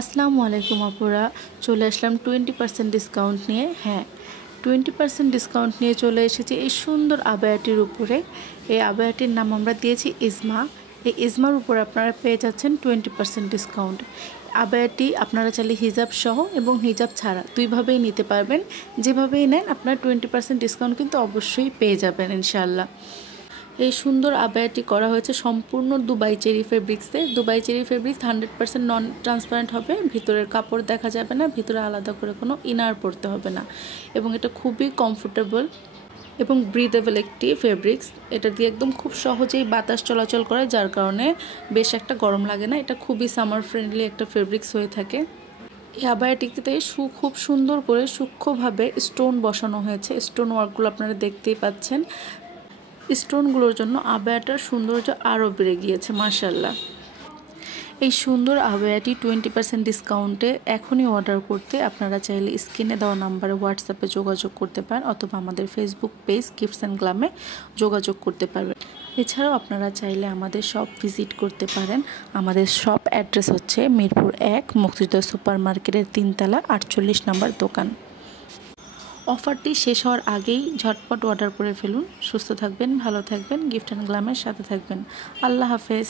আসসালামু আলাইকুম আপুরা, চলে আসলাম 20% ডিসকাউন্ট নিয়ে। হ্যাঁ, 20% ডিসকাউন্ট নিয়ে চলে এসেছি এই সুন্দর আবায়াটির উপরে। এই আবায়াটির নাম আমরা দিয়েছি ইজমা। এই ইজমার উপর আপনারা পেয়ে যাচ্ছেন 20% ডিসকাউন্ট। আবায়াটি আপনারা চাইলে হিজাব সহ এবং হিজাব ছাড়া দুইভাবেই নিতে পারবেন। যেভাবেই নেন আপনারা 20% ডিসকাউন্ট কিন্তু অবশ্যই পেয়ে যাবেন ইনশাআল্লাহ। এই সুন্দর আবায়াটি করা হয়েছে সম্পূর্ণ দুবাই চেরি ফেব্রিক্সে। Dubai cherry fabrics 100% non transparent হবে, ভিতরের কাপড় দেখা যাবে না, ভিতরে আলাদা করে কোনো ইনার পরতে হবে না, এবং এটা খুবই কমফোর্টেবল এবং ব্রিদেবল একটি ফেব্রিক্স। এটা দিয়ে একদম খুব সহজেই বাতাস চলাচল করে, যার কারণে বেশ একটা গরম লাগে না। এটা খুবই সামার ফ্রেন্ডলি একটা ফেব্রিক্স হয়ে থাকে। এই আবায়াটিতে খুব সুন্দর করে সূক্ষ্মভাবে স্টোন বসানো হয়েছে। স্টোন ওয়ার্কগুলো আপনারা দেখতেই পাচ্ছেন। স্টোনগুলোর জন্য আবায়াটার সৌন্দর্য আরও বেড়ে গিয়েছে মাশাআল্লাহ। এই সুন্দর আবায়াটি 20% ডিসকাউন্টে এখনই অর্ডার করতে আপনারা চাইলে স্ক্রিনে দেওয়া নাম্বারে হোয়াটসঅ্যাপে যোগাযোগ করতে পারেন, অথবা আমাদের ফেসবুক পেজ গিফটস অ্যান্ড গ্লামে যোগাযোগ করতে পারবেন। এছাড়াও আপনারা চাইলে আমাদের শপ ভিজিট করতে পারেন। আমাদের শপ অ্যাড্রেস হচ্ছে মিরপুর 1 মুক্তিযোদ্ধা সুপার মার্কেটের 3 তলা 48 নম্বর দোকান। অফারটি শেষ হওয়ার আগেই ঝটপট অর্ডার করে ফেলুন। সুস্থ থাকবেন, ভালো থাকবেন, গিফট অ্যান্ড গ্লামের সাথে থাকবেন। আল্লাহ হাফেজ।